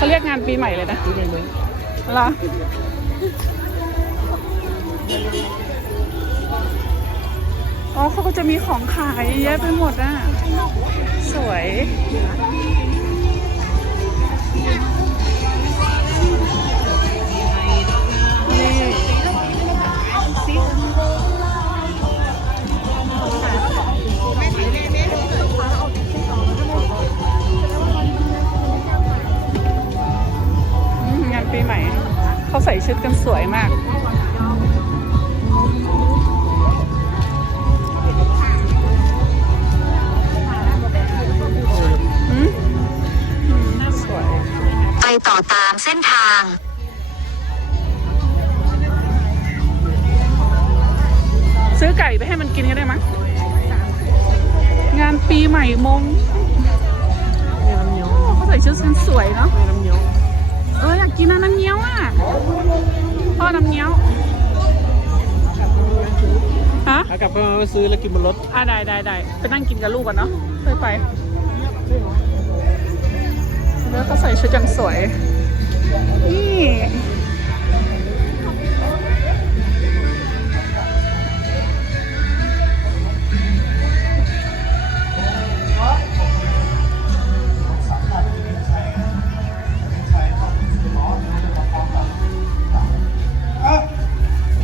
เขาเรียกงานปีใหม่เลยนะเป็นเมืองเหรออ๋อเขาก็จะมีของขายเยอะไปหมดอะ สวย กันสวยมากอืมอืมสวยไปต่อตามเส้นทาง ซื้อไก่ไปให้มันกินก็ได้มั้งงานปีใหม่มงแม่น้ำเงี้ยวโอ้เขาใส่ชุดกันสวยเนาะแม่น้ำ เงี้ยวเอออยากกินนะน้ำเงี้ยวอะพ่อน้ำเงี้ยวฮะ ขากลับก็มาซื้อแล้วกินบนรถอะได้ได้ได้ไปนั่งกินกับลูกก่อนเนาะค่อยไปแล้วก็ใส่ชุดกันสวย นี่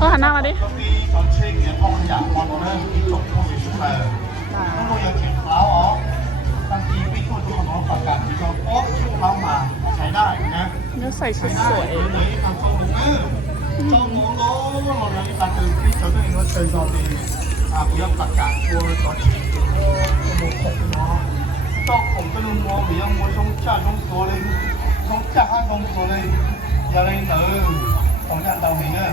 ก็หันหน้ามาดิต้อนเช็คเนี่ยห้องขยะมอนเนอร์ที่จบห้องวิชุเตอร์ต้องลงยาเข็มเท้าอ๋อบางทีไม่ช่วยทุกคนของประกันที่เขาโอ๊ะช่วยเรามาใช้ได้นะเนื้อใส่ชุดสวยนี้ต้าลงเนอต้องมองโลเราในตาตื่นที่เขต้องเองว่าเชิญอตีอาบุญประกาศตัวตอนนี้โมโหเนาะต้องผมก็รู้มองเหวี่ยงมวยช่องจ้าช่องโซเลยช่องจ้าห้าช่องโซเลยอย่าเลยเต๋อของจันเตาหิงเนี่ะ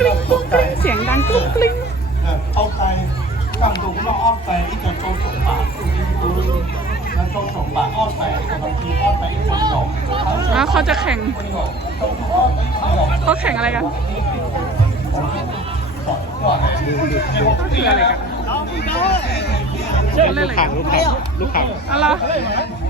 กลิ้งเสียงดังกลิ้งกลิ้งเข้าใจตั้งตรงนอกอ้อมไปอีกจะโตสองบาทนั่นโตสองบาทอ้อมไปแต่บางทีอ้อมไปอีกคนสองอะเขาจะแข่งเขาแข่งอะไรกันคืออะไรกันเขาเล่นอะไรขักังนลูกขังลูกขังอะไรไม่อะโทษ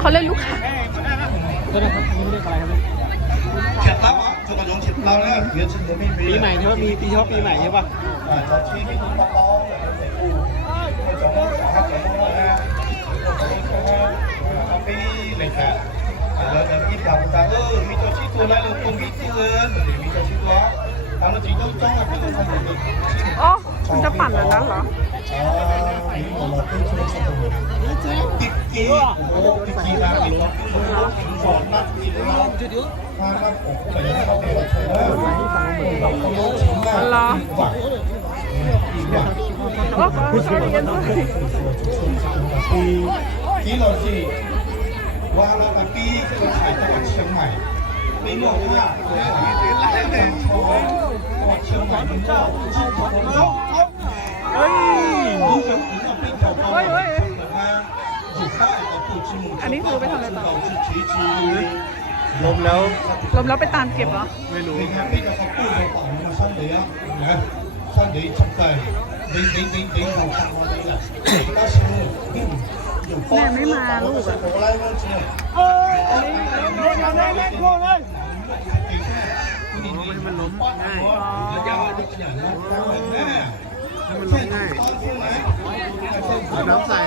เขาเล่นลูกค้าโทษนะครับนี่เรียกอะไรครับเฉียดเล้าอะจุดกระยงเฉียดเล้าเนี่ยเดี๋ยวฉันจะไม่มีปีใหม่ใช่ป่ะมีปีเฉพาะปีใหม่ใช่ป่ะอ่าจะชี้ไปที่ป้าป้องสองสองห้าจองว่านะเอาไปเลยค่ะ แล้วจะมีปรับตาเออมีตัวชี้ตัวแล้วเราต้องมีที่เงินมีตัวชี้ตัวตามเราจีต้องจ้องอะพี่ต้องทำแบบนี้อ๋อมันจะปั่ วาระลปีเครือข่ายจังหวัดเชียงใหม่ในเรื่องว่าเครือข่ายจังหวัดเชียงใหม่เป็นเจ้าชื่อของโลกเฮ้ยนู้จักถึงกับเป็นเจ้าของโลกอันนี้คือไปทำอะไรต่อลมแล้วลมแล้วไปตามเก็บเหรอไม่รู้ครับพี่จะเขาพูดไปต่อมาสั้นเลยอะนะสั้นเลยชักใจดิ้งดิ้งดิ้งดิ้งของทางเราเลยแหละราชบุรี แม่ไม่มาลูกอะเออเล่นมันได้เล่นโค้งเลยให้มันล้มง่ายให้มันล้ยโอ้ยน้ำใส่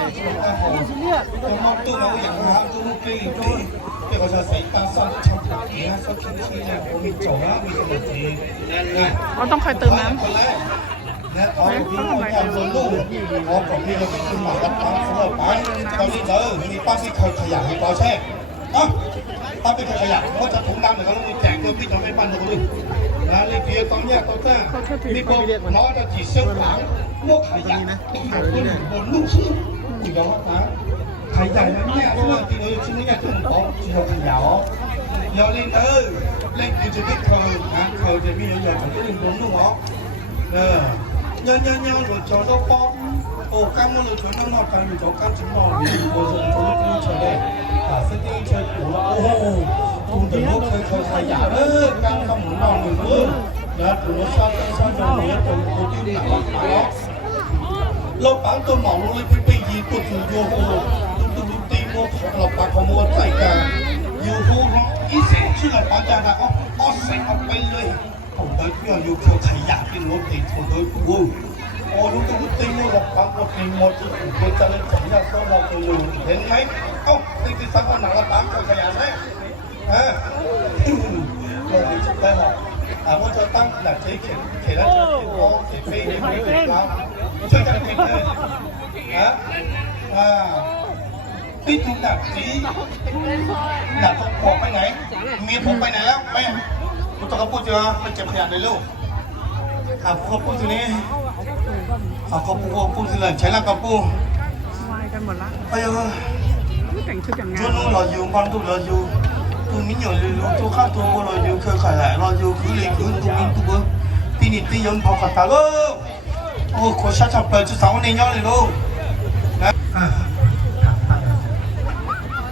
เราต้องคอยเติมน้ำ นะเอาที่ความสนลูกของของพี่เราก็ขึ้นมารับฟังเสมอไปตอนนี้เจอมีป้าที่เคยขยันมีปอแช่อ่ป้าที่เคยขยันเขาจะถุงดำเหมือนกันต้องมีแจกตัวพี่ทำให้ปั้นตัวด้วยนะเลยเพียตอนเนี้ยตอนแน้มีคนน้อยจะจีเสื้อหลังพวกขยับนบนลูกชิ้นอยู่แล้นะขยันเนี่ยเรื่องจริเลยชิ้นนี้เนี่ยคือของชิ้นขยันยอเล่นเออเล่นกิจวิทย์เคยนะเคยจะมีเยอะๆแต่ก็เล่นบนลูกเนาะเออ nhân nhân nhân rồi cho nó có ồ cam nó rồi nó nó cam rồi cho cam chính nó rồi rồi cho nó đi chơi đây à sẽ đi chơi của nó ô cùng từ lúc khơi khơi khơi giả đó cam không muốn ngon được nữa đó tụi nó sao sao sao rồi nữa tụi tụi đi nặng đó เราปังตัวหมอลงเลยไปยีตัวถือโยโย่ตัวตัวตีโมของเราปังข องมัวใจกันยูฮูฮะอีเสียงชื่อนอยงออกไปเลยผมได้เพื่อนยูเขาขยะเป็นรถติดผมเลยวู้โอ้ลูกตัวตีโมเราปังหมดตีหมดที่ผมเคยจะเล่นสัญญาต้องเราตัวอยู่เห็นไหมเอ้าตีตีสักหนังเราปังเขาขยะใช่ฮะเราดีจุดได้หรออ่าว่าจะตั้งหลักใจเข็มเข็มแล้วจะเข็มโอ้เข็มไม่ได้ไม่ได้แล้วช่วยกันเองเลยนะอ่าพี่ตูนหนักจีหนักต้องผมไปไหนเมียผมไปไหนแล้วแม่ มุณต้องกพูดเยอะไปเก็บขยะเลยลูกหาะขอพูดณทีนี้ขอบคุณขอพูดณที่เลยใช้ละขวกับพูดไปเออแช่างงานรู้นเราอยู่บอนตุ้นเราอยู่ตุ้มมิ้นอยู่ลือตุ้นข้าวตุ้มัวเราอยู่เคยขายแหละเราอยู่คือเลยคือตุ้มมิ้นตุ้มบัวนี้ตีย้อนพอขัดตาลูกโอ้โคชาชับเปิดชุดสาวนี่ย้อนเลยลูกนะ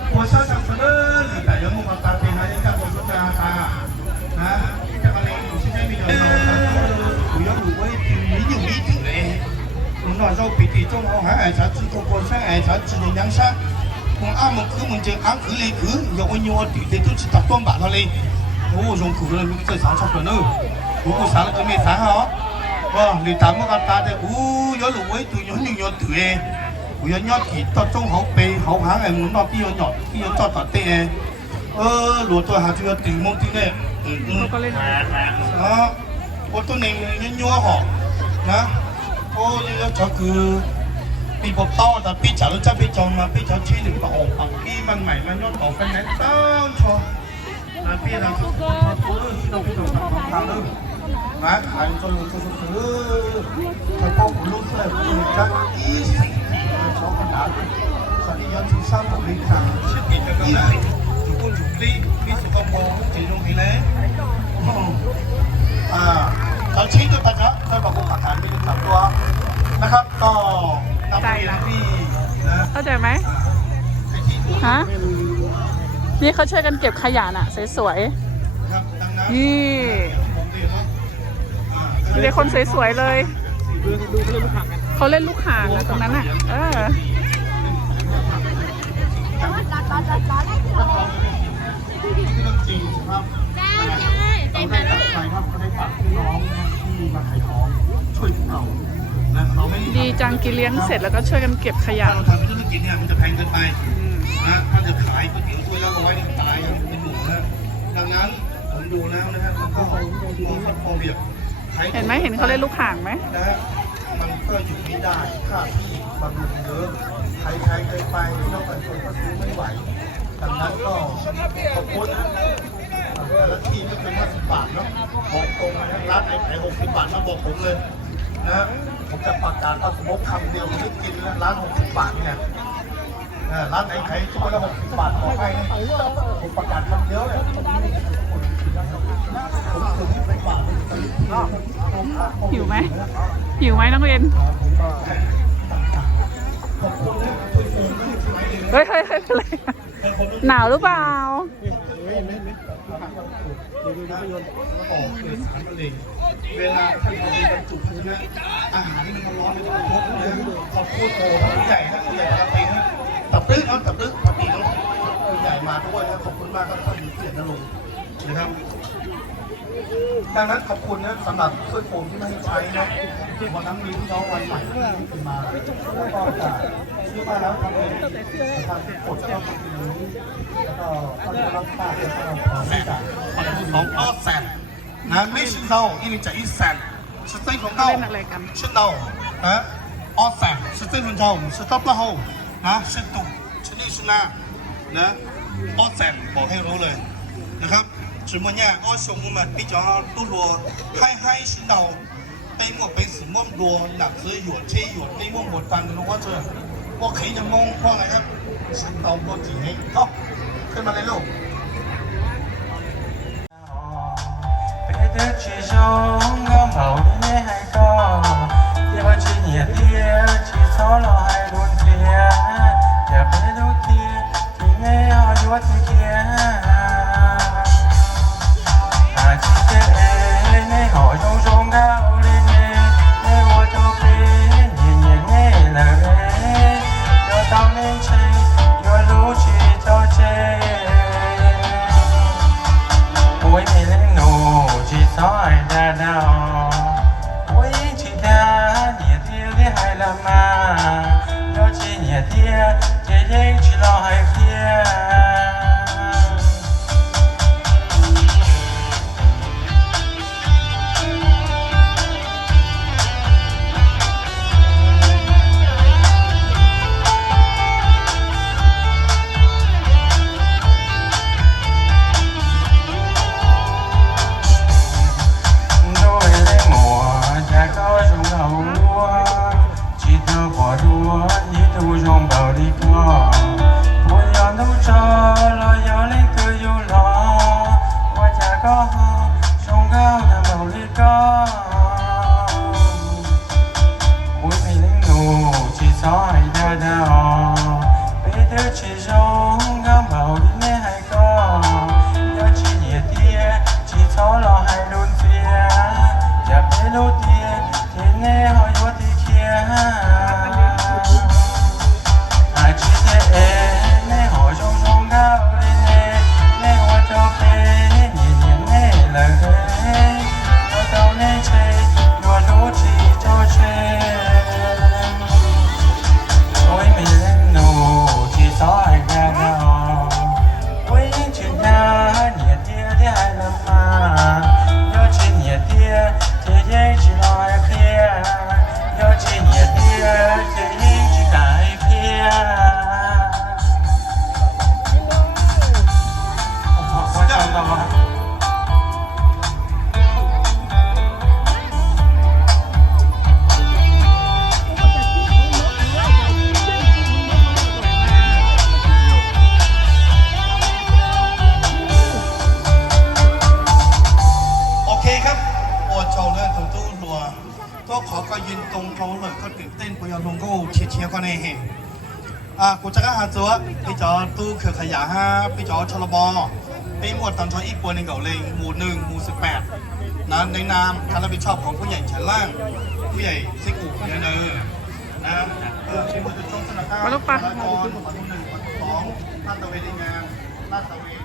โคชาชับเปิด 我那时候比地中我还爱啥，吃过过山，爱啥吃的凉山。我阿门口门就俺口里口，要我要我对的都是打断把它嘞。我用口了，你这上差不多了。如果啥了都没谈好，哇，你打么个打的，哦，有芦苇对，有牛有对，我要鸟皮到中好背好行哎，我那边有鸟，边有照打的哎。呃，罗多还就要对梦的嘞，嗯嗯。 ก็ 哦，你要找个比不到的，比假如再比中嘛，比较去的吧，哦，好，你们买嘛，要搞分来当错，那别人就不不认识的，不懂的，不看了。来，还做了就是不，他光不露出来，不干一死，那找个男的，所以要去上不为长，是比这个难，主公主力，你是个毛，这种回来，啊。 เราชี้จุดตะครับเคยบอกว่าปากกามีสามตัวนะครับ ก็นำเรียนที่นะเข้าใจไหมไอ้ที่ตัวฮะนี่เขาช่วยกันเก็บขยะน่ะสวยนะครับดังนั้นๆนี่ผมเรียนว่าอ่ามีแต่คนสวยๆเลยเขาเล่นลูกข่างอะตรงนั้นอะเออที่ต้องจริงครับ จังกินเลี้ยงเสร็จแล้วก็ช่วยกันเก็บขยะถ้าเราทำเป็นธุรกิจเนี่ยมันจะแพงเกินไปอืมนะถ้าจะขายก๋วยเตี๋ยวถ้วยละร้อยเนี่ยตายกันเป็นหมู่นะดังนั้นผมดูแล้วนะฮะมันก็มองครับพอเรียบขายของเห็นไหมเห็นเขาเล่นลูกข่างไหมนะฮะมันก็อยู่ไม่ได้ค่าที่บำรุงเยอะใครใครเคยไปพี่น้องประชาชนก็ซื้อไม่ไหวดังนั้นก็ขอบคุณนะแต่ละที่ไม่เกิน50บาทเนาะบอกตรงนะฮะร้านไหนขาย60บาทมาบอกผมเลยนะฮะ ผมจะประกาศว่าสมมติคำเดียวไม่กินร้าน60บบาทเนี่ยร้านไหนขายชั่วละ60บบาทขอให้ผมประกาศคำเดียวเลยผมถึง60บาทหิวไหมหิวไหมน้องเรียนเฮ้ยเฮ้ยเฮ้ยหนาวหรือเป็ นไรอะหนาวหรือเปล่ารมะเร็งเวลาท่านเอาไปบรรจุภาชนะอาหารนี่มันร้อนไม่ต้องพกเลยขอบคุณโอ้ผู้ใหญ่นะผู้ใหญ่ปกตินะตับลึกเอาตับลึกปกติเนาะผู้ใหญ่มาด้วยนะขอบคุณมากครับท่านเกียรตินรงค์นะครับ ดังนั้นขอบคุณนะสำหรับเครื่องโฟมที่มาใช้นะที่วันนั้นมีพี่น้องวัยใหม่ที่ขึ้นมาแล้วก็จะซื้าแล้ทำเองทำกดเจ้าขงนี้แล้วก็ก็จะรับปากเป็นขนมของที่จากของออสแซนนะไม่ชินเดาอินจะอีแซนสเต็กของเขาชินเดานะออสแซนสเต็กของเขาสต็อปละโฮนะชินตุชินิชนานะออสแซนบอกให้รู้เลยนะครับ 怎么样？我想我们比较多罗，嗨嗨是到俾我俾什么罗立子药车药俾我没办嘅咯，我做我企就懵翻嚟ครับ是到我自己好，ขึ้นมาเลยลูก 背得起胸，刚跑的还高。 no chỉ soi na na ôi chỉ ta nhẹ thiêu thế hay là ma ก็ขอก็ยืนตรงเขาเลยก็ตื่นเต้นปุยลงก็เชียร์เชียร์ก็ในเหอ่ากูจะก็หาตัวไปจอตู้เขือขยะฮะไปจอชลบไปหมวดตอนชออีกปัวหนึ่งเก่าเลยหมู่หนึ่งหมู่สิบแปดนะในนามการรับผิดชอบของผู้ใหญ่ชั้นล่าง ผู้ใหญ่เซกุเนเนอร์นะเออเป็นมือจุดจงสนับสนุนจราจรประตูหนึ่งประตูสองลาดตระเวนในงานลาดตระเวน